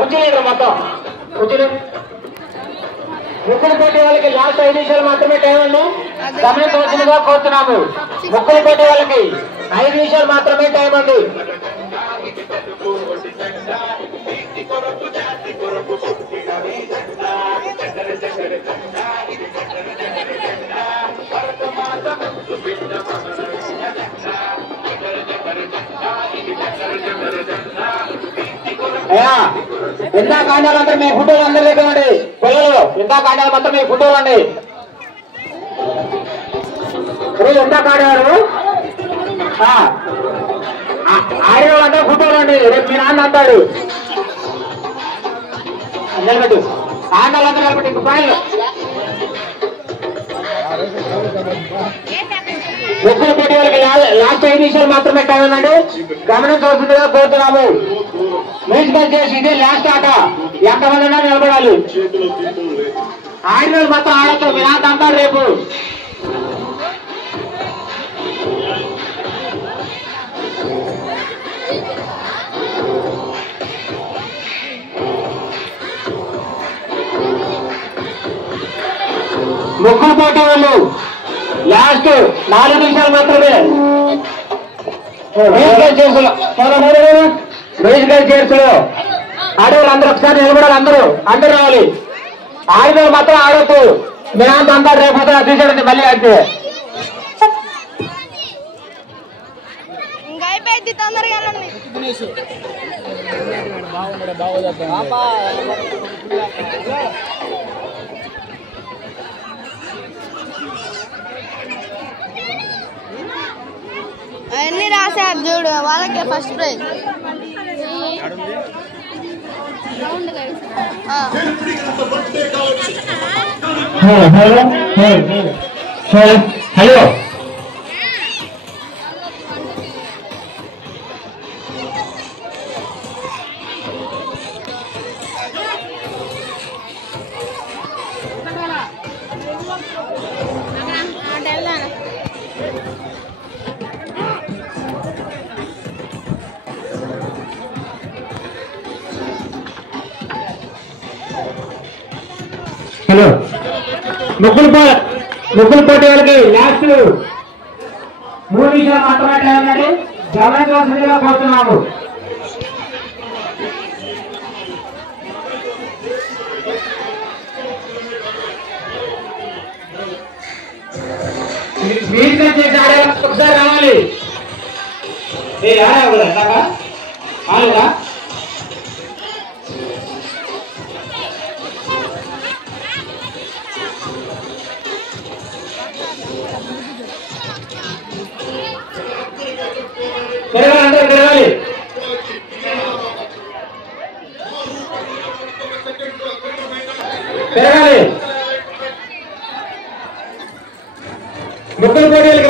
కుర్చీలు మొత్తం కుర్చీలు ముక్కులు పోటీ వాళ్ళకి లాస్ట్ 5 నిమిషాలు మాత్రమే టైం ఉంది. గమనించవలసిందిగా కోరుతున్నాము. ముక్కులు పోటీ వాళ్ళకి 5 నిమిషాలు మాత్రమే టైం ఉంది. ఇందా కాండాలు అందరూ మీ ఫోటోలు అందరి దగ్గర అండి. పిల్లలు ఇందా కాండాలు మాత్రం మీ ఫోటోలు అండి. ఇందా కాడారు ఆడేవాళ్ళంతా ఫోటోలు అండి. రేపు మీ నాన్న అంటాడు నిలబెట్టు. ఆండాలంతా నిలబెట్టి పాయలు ముక్కులు పోటీ వాళ్ళకి లాస్ట్ 5 నిమిషాలు మాత్రమే టైం ఉందండి. గమనించవలసిందిగా కోరుతున్నాము. మ్యూజికల్ చేసి ఇదే లాస్ట్ ఆట. ఎంతమంది ఉన్నా నిలబడాలి. ఆడిన మాత్రం ఆడచ్చు. మీ నాన్న అంటారు రేపు. ముక్కులు పోటీ వాళ్ళు లాస్ట్ 4 నిమిషాలు మాత్రమే. మ్యూజికల్ చైర్స్ లో ఆడవాళ్ళు అందరూ ఒకసారి నిలబడాలి. అందరూ రావాలి. ఆడవాళ్ళు మాత్రం ఆడొద్దు. మీ నాన్న అంటారు రేపు తీసేయండి మళ్ళీ అంటే. అవన్నీ రాశారు చూడు, వాళ్ళకే ఫస్ట్ ప్రైజ్. హలో హలో ముగ్గులు పోటీ వాళ్ళకి లాస్ట్ 3 నిమిషాలు మాత్రమే టైం ఉందండి. గమనించవలసిందిగా కోరుతున్నాము. మ్యూజికల్ చేసి ఆడే ఒకసారి రావాలి. ఆడేవా అందరూ తిరగాలి. ముగ్గురు పోటీలు